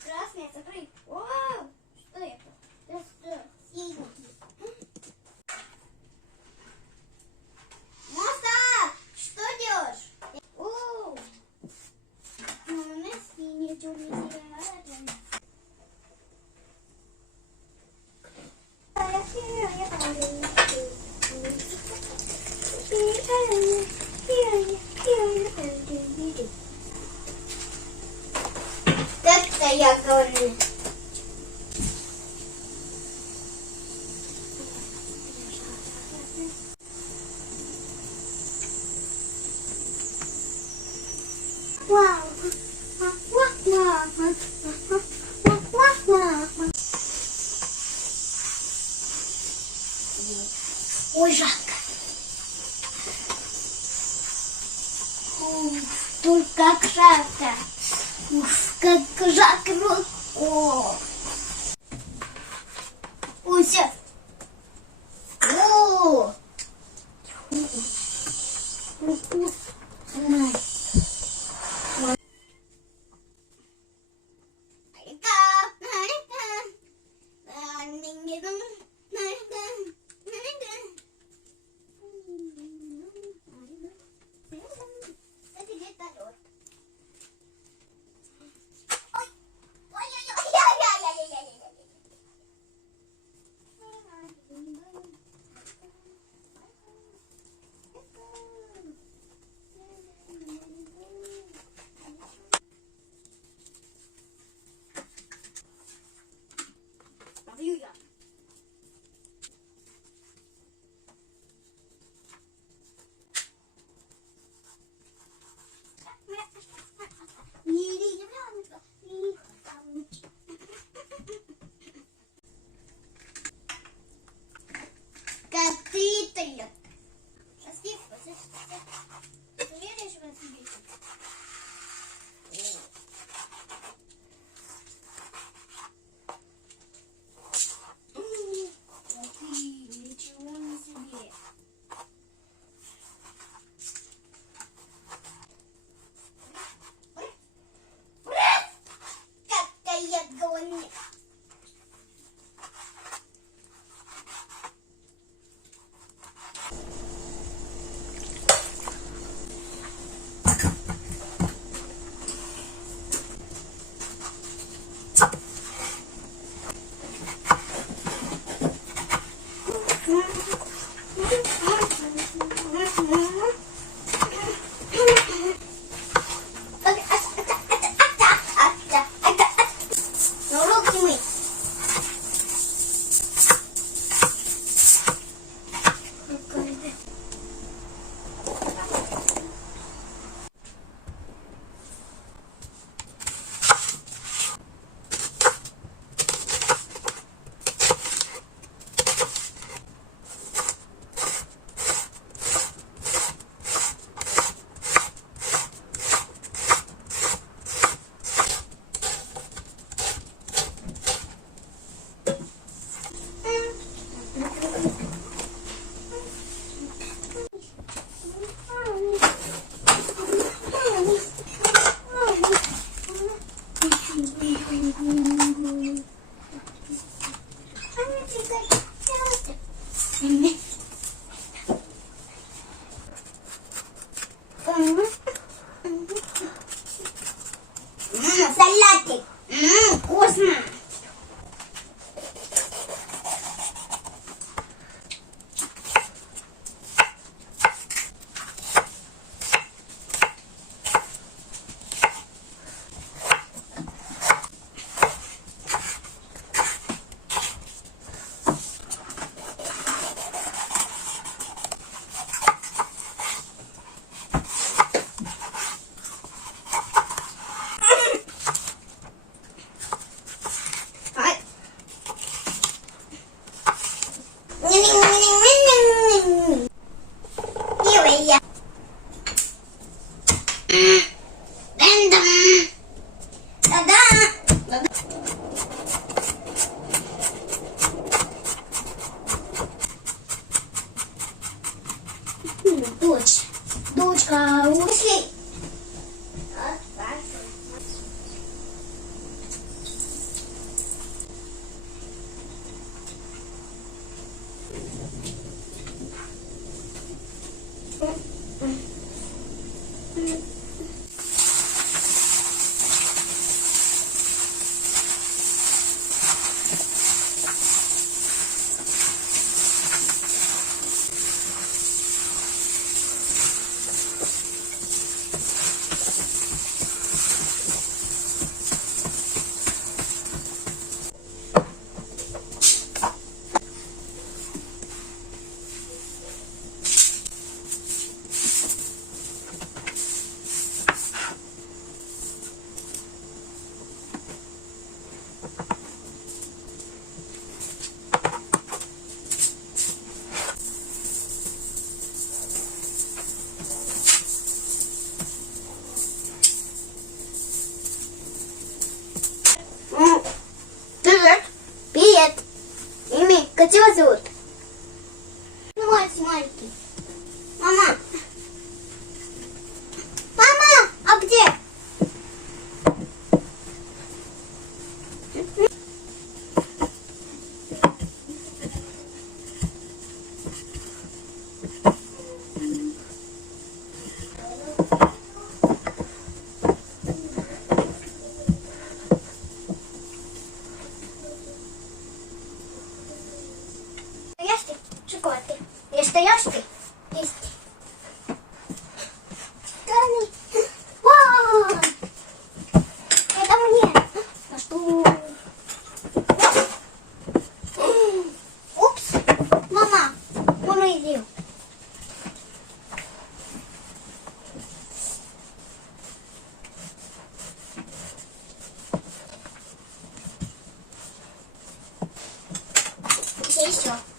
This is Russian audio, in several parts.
Красное, закрой. Вау! Что это? Это что? Синий. Моста! Что делаешь? О! Ну, у нас синий, черный, зеленый. Ой, жарко. Уф, тут как жарко. Уф, как жарко. О. Ой, все. Настоящий есть. Шикарный. Вау! Это мне. А что? Упс. Мама, иди. Где еще?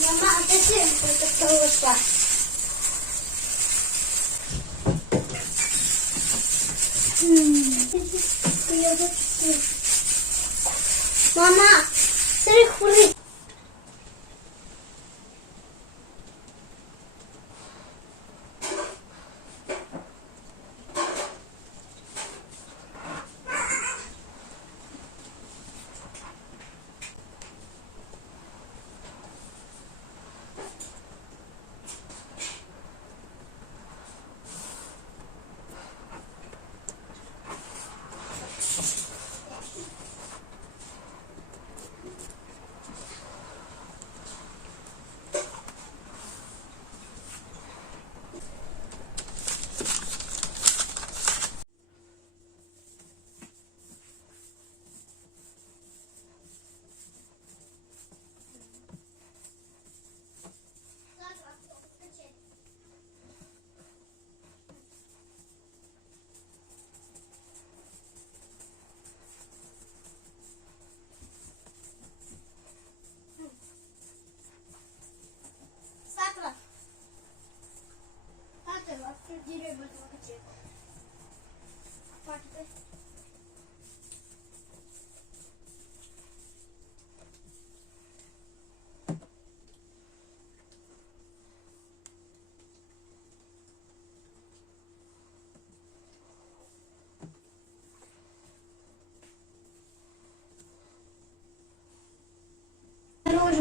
Мама, а зачем это просто? Мама, три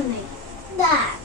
Мороженое. Да.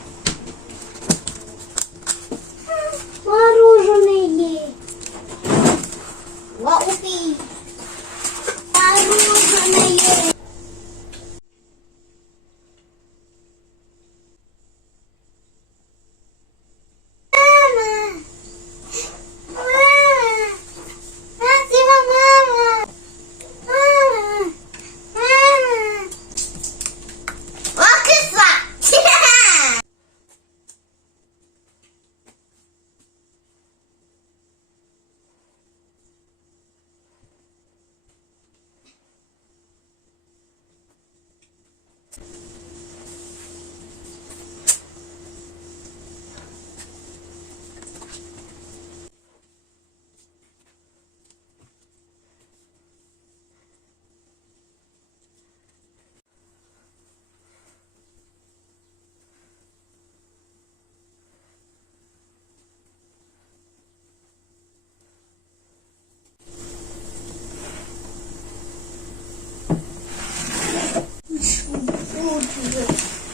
是。